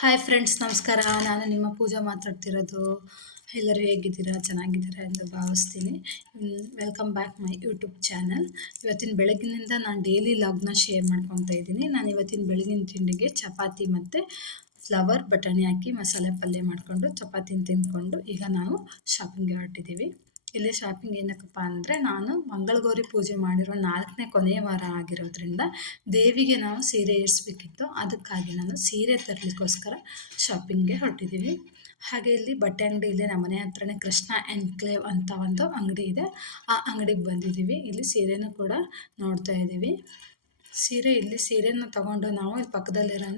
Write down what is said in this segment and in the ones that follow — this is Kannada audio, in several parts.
ಫ್ರೆಂಡ್ಸ್ ನಮಸ್ಕಾರ. ನಾನು ನಿಮ್ಮ ಪೂಜಾ ಮಾತಾಡ್ತಿರೋದು. ಎಲ್ಲರೂ ಹೇಗಿದ್ದೀರಾ? ಚೆನ್ನಾಗಿದ್ದೀರಾ ಎಂದು ಭಾವಿಸ್ತೀನಿ. Welcome back my YouTube channel ಇವತ್ತಿನ ಬೆಳಗಿನಿಂದ ನಾನು ಡೈಲಿ ಲಾಗ್ನ ಶೇರ್ ಮಾಡ್ಕೊತಾ ಇದ್ದೀನಿ. ನಾನು ಇವತ್ತಿನ ಬೆಳಗಿನ ತಿಂಡಿಗೆ ಚಪಾತಿ ಮತ್ತು ಫ್ಲವರ್ ಬಟಾಣಿ ಹಾಕಿ ಮಸಾಲೆ ಪಲ್ಯ ಮಾಡಿಕೊಂಡು, ಚಪಾತಿನ ತಿಂದ್ಕೊಂಡು ಈಗ ನಾವು ಶಾಪಿಂಗ್ಗೆ ಹೊರಟಿದ್ದೀವಿ. ಇಲ್ಲಿ ಶಾಪಿಂಗ್ ಏನಕ್ಕಪ್ಪ ಅಂದರೆ ನಾನು ಮಂಗಳಗೌರಿ ಪೂಜೆ ಮಾಡಿರೋ ನಾಲ್ಕನೇ ಕೊನೆಯ ವಾರ ಆಗಿರೋದ್ರಿಂದ ದೇವಿಗೆ ನಾವು ಸೀರೆ ಇರಿಸ್ಬೇಕಿತ್ತು. ಅದಕ್ಕಾಗಿ ನಾನು ಸೀರೆ ತರಲಿಕ್ಕೋಸ್ಕರ ಶಾಪಿಂಗ್ಗೆ ಹೊರಟಿದ್ದೀವಿ ಹಾಗೆ ಇಲ್ಲಿ ಬಟ್ಟೆ ಅಂಗಡಿ ನಮ್ಮ ಮನೆ ಹತ್ರನೇ ಕೃಷ್ಣ ಎನ್ಕ್ಲೇವ್ ಅಂತ ಒಂದು ಅಂಗಡಿ ಇದೆ. ಆ ಅಂಗಡಿಗೆ ಬಂದಿದ್ದೀವಿ ಇಲ್ಲಿ ಸೀರೆನೂ ಕೂಡ ನೋಡ್ತಾ ಇದ್ದೀವಿ ಸೀರೆ, ಇಲ್ಲಿ ಸೀರೆನ ತಗೊಂಡು ನಾವು ಇಲ್ಲಿ ಪಕ್ಕದಲ್ಲಿರೋ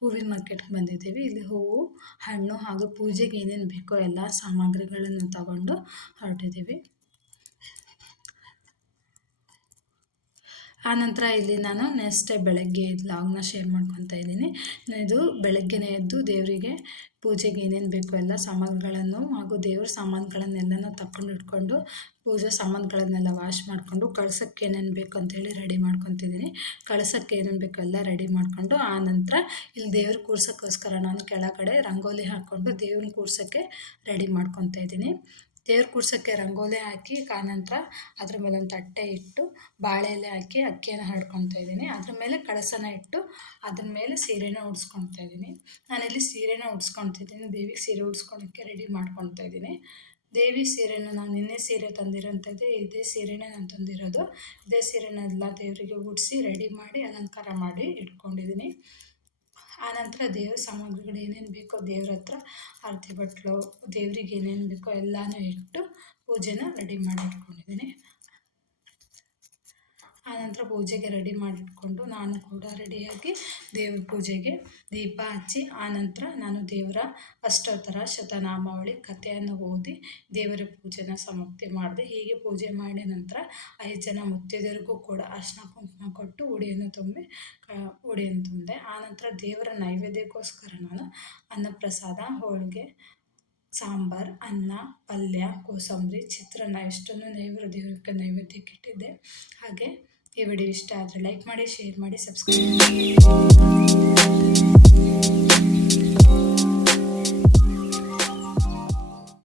ಹೂವಿನ ಮಾರ್ಕೆಟ್ಗೆ ಬಂದಿದ್ದೀವಿ. ಇಲ್ಲಿ ಹೂವು, ಹಣ್ಣು ಹಾಗೂ ಪೂಜೆಗೆ ಏನೇನು ಬೇಕೋ ಎಲ್ಲ ಸಾಮಗ್ರಿಗಳನ್ನು ತಗೊಂಡು ಹೊರಟಿದ್ದೀವಿ. ಆನಂತರ ಇಲ್ಲಿ ನಾನು ನೆಕ್ಸ್ಟ್ ಡೇ ಬೆಳಗ್ಗೆ ಲಾಗ್ನ ಶೇರ್ ಮಾಡ್ಕೊತಾ ಇದ್ದೀನಿ. ಇದು ಬೆಳಗ್ಗೆನೇ ಎದ್ದು ದೇವರಿಗೆ ಪೂಜೆಗೆ ಏನೇನು ಬೇಕು ಎಲ್ಲ ಸಾಮಾನುಗಳನ್ನು ಹಾಗೂ ದೇವ್ರ ಸಾಮಾನುಗಳನ್ನೆಲ್ಲನೂ ತಕ್ಕೊಂಡು ಇಟ್ಕೊಂಡು ಪೂಜಾ ಸಾಮಾನುಗಳನ್ನೆಲ್ಲ ವಾಶ್ ಮಾಡಿಕೊಂಡು ಕಳ್ಸೋಕ್ಕೆ ಏನೇನು ಬೇಕು ಅಂತೇಳಿ ರೆಡಿ ಮಾಡ್ಕೊತಿದ್ದೀನಿ. ಕಳ್ಸೋಕ್ಕೆ ಏನೇನು ಬೇಕು ಎಲ್ಲ ರೆಡಿ ಮಾಡಿಕೊಂಡು ಆನಂತರ ಇಲ್ಲಿ ದೇವ್ರ ಕೂರ್ಸೋಕ್ಕೋಸ್ಕರ ನಾನು ಕೆಳಗಡೆ ರಂಗೋಲಿ ಹಾಕ್ಕೊಂಡು ದೇವ್ರನ್ನ ಕೂರ್ಸೋಕ್ಕೆ ರೆಡಿ ಮಾಡ್ಕೊತಾ ಇದ್ದೀನಿ. ದೇವ್ರ ಕೂರ್ಸೋಕ್ಕೆ ರಂಗೋಲಿ ಹಾಕಿ ಕಾನಂತರ ಅದ್ರ ಮೇಲೆ ಒಂದು ತಟ್ಟೆ ಇಟ್ಟು ಬಾಳೆ ಎಲೆ ಹಾಕಿ ಅಕ್ಕಿಯನ್ನು ಹರಡ್ಕೊತಾ ಇದ್ದೀನಿ. ಅದ್ರ ಮೇಲೆ ಕಳಸನ ಇಟ್ಟು ಅದ್ರ ಮೇಲೆ ಸೀರೆನ ಉಡ್ಸ್ಕೊತಾ ಇದ್ದೀನಿ. ನಾನಿಲ್ಲಿ ಸೀರೆನ ಉಡ್ಸ್ಕೊತಿದ್ದೀನಿ ದೇವಿಗೆ ಸೀರೆ ಉಡ್ಸ್ಕೊಳಕ್ಕೆ ರೆಡಿ ಮಾಡ್ಕೊತಾ ಇದ್ದೀನಿ. ದೇವಿ ಸೀರೆನ ನಾನು ನಿನ್ನೆ ಸೀರೆ ತಂದಿರೋಂಥದ್ದೇ, ಇದೇ ಸೀರೆನೇ ನಾನು ತಂದಿರೋದು. ಇದೇ ಸೀರೆನೆಲ್ಲ ದೇವರಿಗೆ ಉಡಿಸಿ ರೆಡಿ ಮಾಡಿ ಅಲಂಕಾರ ಮಾಡಿ ಇಟ್ಕೊಂಡಿದ್ದೀನಿ. ಆನಂತರ ದೇವ್ರ ಸಾಮಗ್ರಿಗಳು ಏನೇನು ಬೇಕೋ ದೇವ್ರ ಹತ್ರ ಆರತಿ ಬಟ್ಲು, ದೇವ್ರಿಗೆ ಏನೇನು ಬೇಕೋ ಎಲ್ಲನೂ ಇಟ್ಟು ಪೂಜೆನ ರೆಡಿ ಮಾಡಿಟ್ಕೊಂಡಿದ್ದೀನಿ. ಆನಂತರ ಪೂಜೆಗೆ ರೆಡಿ ಮಾಡಿಟ್ಕೊಂಡು ನಾನು ಕೂಡ ರೆಡಿಯಾಗಿ ದೇವ್ರ ಪೂಜೆಗೆ ದೀಪ ಹಚ್ಚಿ ಆನಂತರ ನಾನು ದೇವರ ಅಷ್ಟೋತ್ತರ ಶತನಾಮಾವಳಿ ಕಥೆಯನ್ನು ಓದಿ ದೇವರ ಪೂಜೆನ ಸಮಾಪ್ತಿ ಮಾಡಿದೆ ಹೀಗೆ ಪೂಜೆ ಮಾಡಿದ ನಂತರ ಐದು ಜನ ಮುತ್ತೈದೆಯರಿಗೂ ಕೂಡ ಅರ್ಶನ ಕುಂಕುಮ ಕೊಟ್ಟು ಉಡಿಯನ್ನು ತುಂಬಿ ಉಡಿಯನ್ನು ತುಂಬಿದೆ ಆನಂತರ ದೇವರ ನೈವೇದ್ಯಕ್ಕೋಸ್ಕರ ನಾನು ಅನ್ನಪ್ರಸಾದ, ಹೋಳಿಗೆ, ಸಾಂಬಾರು, ಅನ್ನ, ಪಲ್ಯ, ಕೋಸಂಬರಿ, ಚಿತ್ರಾನ್ನ ಇಷ್ಟನ್ನು ನೈವೇದ್ಯ, ದೇವರಿಗೆ ನೈವೇದ್ಯಕ್ಕೆ ಇಟ್ಟಿದ್ದೆ. ಹಾಗೆ ಈ ವಿಡಿಯೋ ಇಷ್ಟ ಆದರೆ ಲೈಕ್ ಮಾಡಿ, ಶೇರ್ ಮಾಡಿ, ಸಬ್ಸ್ಕ್ರೈಬ್ ಮಾಡಿ.